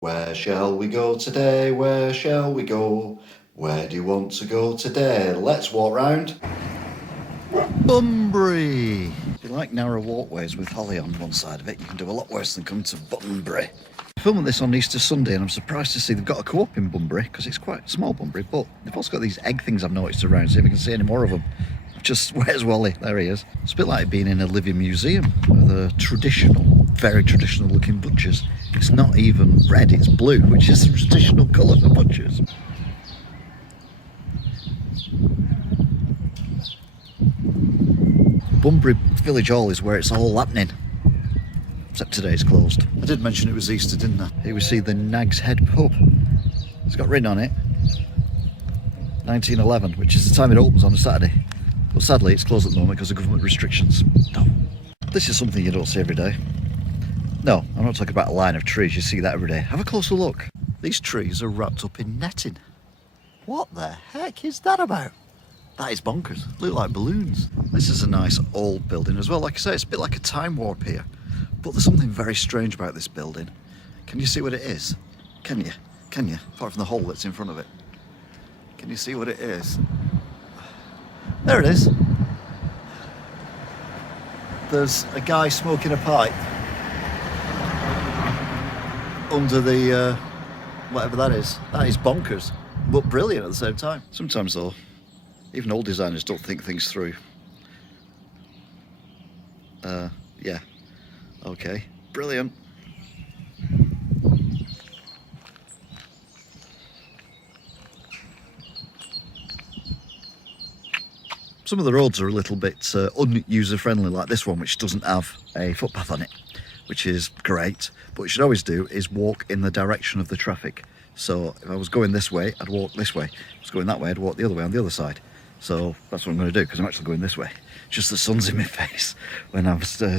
Where shall we go today? Where shall we go? Where do you want to go today? Let's walk round Bunbury. If you like narrow walkways with holly on one side of it, you can do a lot worse than coming to Bunbury. I'm filming this on Easter Sunday and I'm surprised to see they've got a co-op in Bunbury because it's quite small, Bunbury, but they've also got these egg things I've noticed around. See if I can see any more of them. Just, where's Wally? There he is. It's a bit like being in a living museum with a traditional, very traditional looking butchers. It's not even red, it's blue, which is the traditional colour for butchers. Bunbury Village Hall is where it's all happening. Except today it's closed. I did mention it was Easter, didn't I? Here we see the Nag's Head pub. It's got written on it 1911, which is the time it opens on a Saturday. But sadly it's closed at the moment because of government restrictions. No. This is something you don't see every day. No, I'm not talking about a line of trees, you see that every day. Have a closer look. These trees are wrapped up in netting. What the heck is that about? That is bonkers. Look like balloons. This is a nice old building as well. Like I say, it's a bit like a time warp here. But there's something very strange about this building. Can you see what it is? Can you? Can you? Apart from the hole that's in front of it. Can you see what it is? There it is. There's a guy smoking a pipe under the, whatever that is. That is bonkers, but brilliant at the same time. Sometimes though, even old designers don't think things through. Yeah. Okay. Brilliant. Some of the roads are a little bit un-user-friendly, like this one, which doesn't have a footpath on it, which is great. But what you should always do is walk in the direction of the traffic. So if I was going this way, I'd walk this way. If I was going that way, I'd walk the other way on the other side. So that's what I'm going to do, because I'm actually going this way. Just the sun's in my face when I'm... Some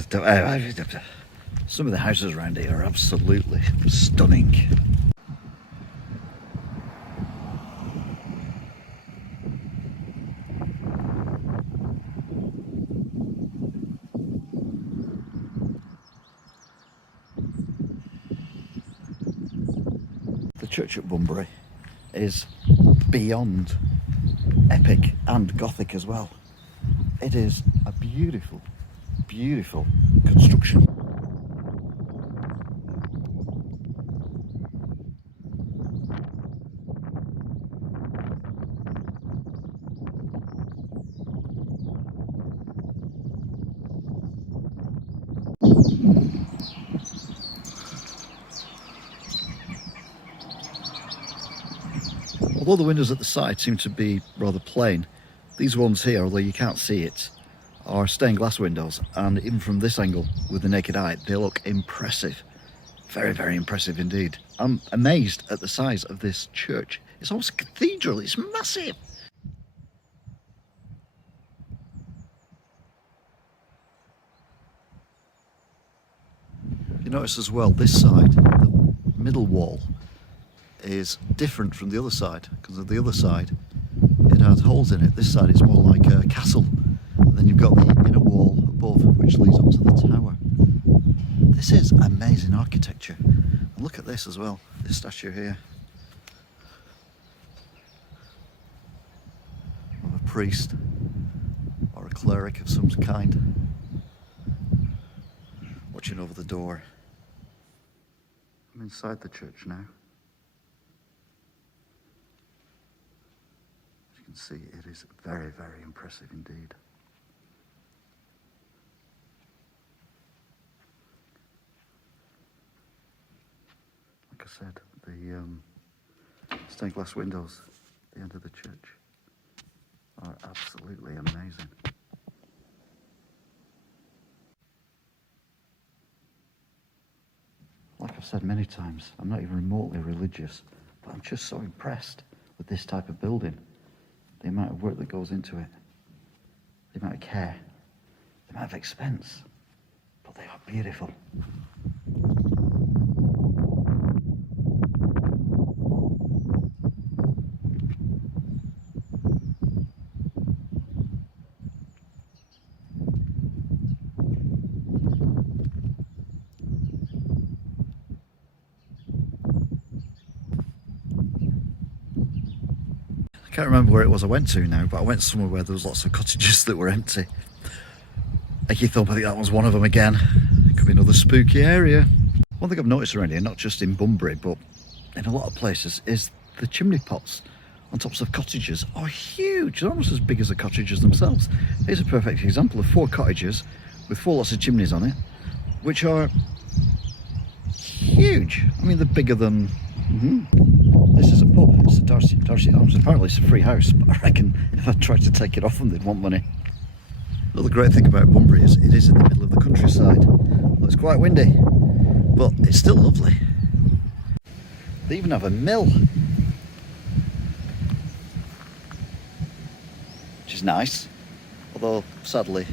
of the houses around here are absolutely stunning. The church at Bunbury is beyond epic and gothic as well. It is a beautiful, beautiful construction. Although the windows at the side seem to be rather plain, these ones here, although you can't see it, are stained glass windows, and even from this angle with the naked eye they look impressive. Very, very impressive indeed. I'm amazed at the size of this church. It's almost a cathedral, it's massive. You notice as well, this side, the middle wall, is different from the other side, because of the other side it has holes in it. This side it's more like a castle, and then you've got the inner wall above which leads up to the tower. This is amazing architecture. And look at this as well, this statue here of a priest or a cleric of some kind watching over the door. I'm inside the church now. As you can see, it is very, very impressive indeed. Like I said, the stained glass windows at the end of the church are absolutely amazing. Like I've said many times, I'm not even remotely religious, but I'm just so impressed with this type of building. The amount of work that goes into it, the amount of care, the amount of expense, but they are beautiful. Can't remember where it was I went to now, but I went somewhere where there was lots of cottages that were empty. Icky Thump, I think that was one of them again. It could be another spooky area. One thing I've noticed around here, not just in Bunbury, but in a lot of places, is the chimney pots on tops of cottages are huge. They're almost as big as the cottages themselves. Here's a perfect example of 4 cottages with 4 lots of chimneys on it, which are huge. I mean, they're bigger than... This is a pub. It's a Darcy Arms. Apparently it's a free house, but I reckon if I tried to take it off them, they'd want money. Another great thing about Bunbury is it is in the middle of the countryside. Well, it's quite windy, but it's still lovely. They even have a mill, which is nice, although sadly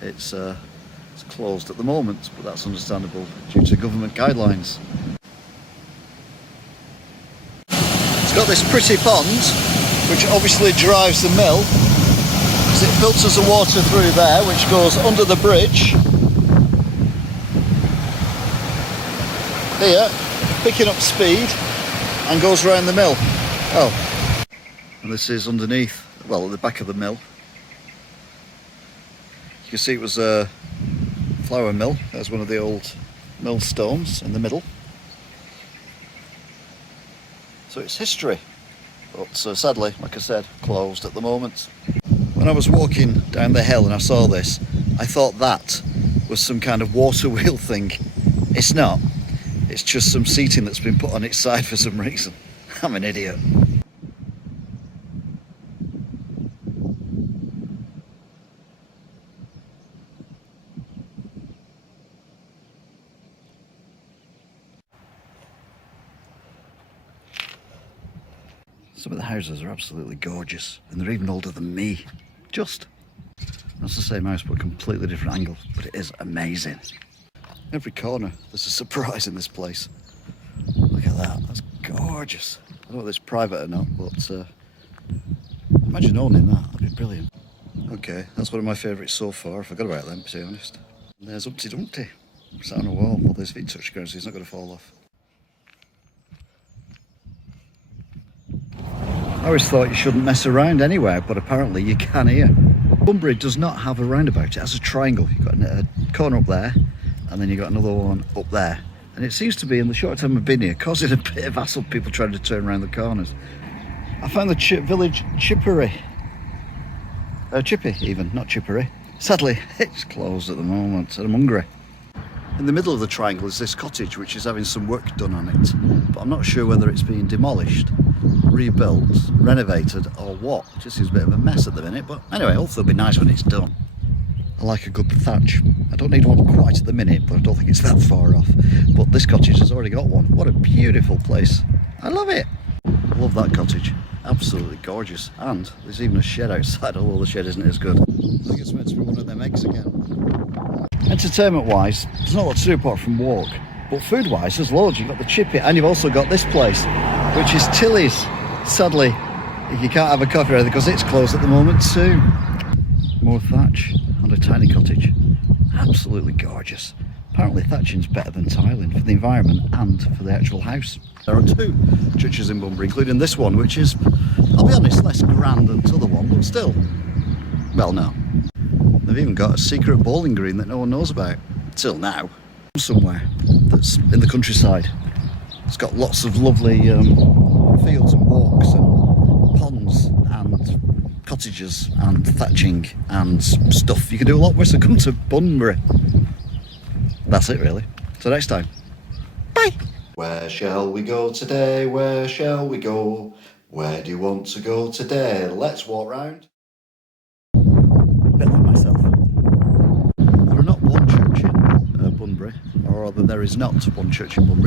it's closed at the moment, but that's understandable due to government guidelines. It's got this pretty pond, which obviously drives the mill, because it filters the water through there, which goes under the bridge. Here, picking up speed, and goes around the mill. Oh, and this is underneath, well, at the back of the mill. You can see it was a flour mill. There's one of the old millstones in the middle. So it's history, but sadly, like I said, closed at the moment. When I was walking down the hill and I saw this, I thought that was some kind of water wheel thing. It's not. It's just some seating that's been put on its side for some reason. I'm an idiot. Some of the houses are absolutely gorgeous, and they're even older than me. Just. That's the same house, but a completely different angle, but it is amazing. Every corner, there's a surprise in this place. Look at that, that's gorgeous. I don't know if it's private or not, but imagine owning that, that'd be brilliant. Okay, that's one of my favourites so far. I forgot about them, to be honest. And there's Humpty Dumpty, sat on a wall. Well, there's feet touch ground, so he's not going to fall off. I always thought you shouldn't mess around anywhere, but apparently you can here. Bunbury does not have a roundabout, it has a triangle. You've got a corner up there, and then you've got another one up there. And it seems to be, in the short time I've been here, causing a bit of hassle, people trying to turn around the corners. I found the village Chippery. Chippy even, not Chippery. Sadly, it's closed at the moment, and I'm hungry. In the middle of the triangle is this cottage, which is having some work done on it. But I'm not sure whether it's being demolished, rebuilt, renovated, or what. It just seems a bit of a mess at the minute, but anyway, hopefully it'll be nice when it's done. I like a good thatch. I don't need one quite at the minute, but I don't think it's that far off. But this cottage has already got one. What a beautiful place. I love it. I love that cottage. Absolutely gorgeous. And there's even a shed outside, although the shed isn't as good. I think it's meant to be one of them eggs again. Entertainment wise, there's not a lot to do apart from walk. But food wise, there's loads. You've got the Chippy, and you've also got this place, which is Tilly's. Sadly, you can't have a coffee either because it's closed at the moment too. More thatch and a tiny cottage. Absolutely gorgeous. Apparently thatching's better than tiling for the environment and for the actual house. There are 2 churches in Bunbury, including this one, which is, I'll be honest, less grand than the other one, but still. Well, no. They've even got a secret bowling green that no one knows about. Till now. Somewhere that's in the countryside. It's got lots of lovely fields and walks and ponds and cottages and thatching and stuff. You can do a lot worse than come to Bunbury. That's it really. Till next time. Bye! Where shall we go today? Where shall we go? Where do you want to go today? Let's walk round. A bit like myself. There are not one church in Bunbury, or rather there is not one church in Bunbury.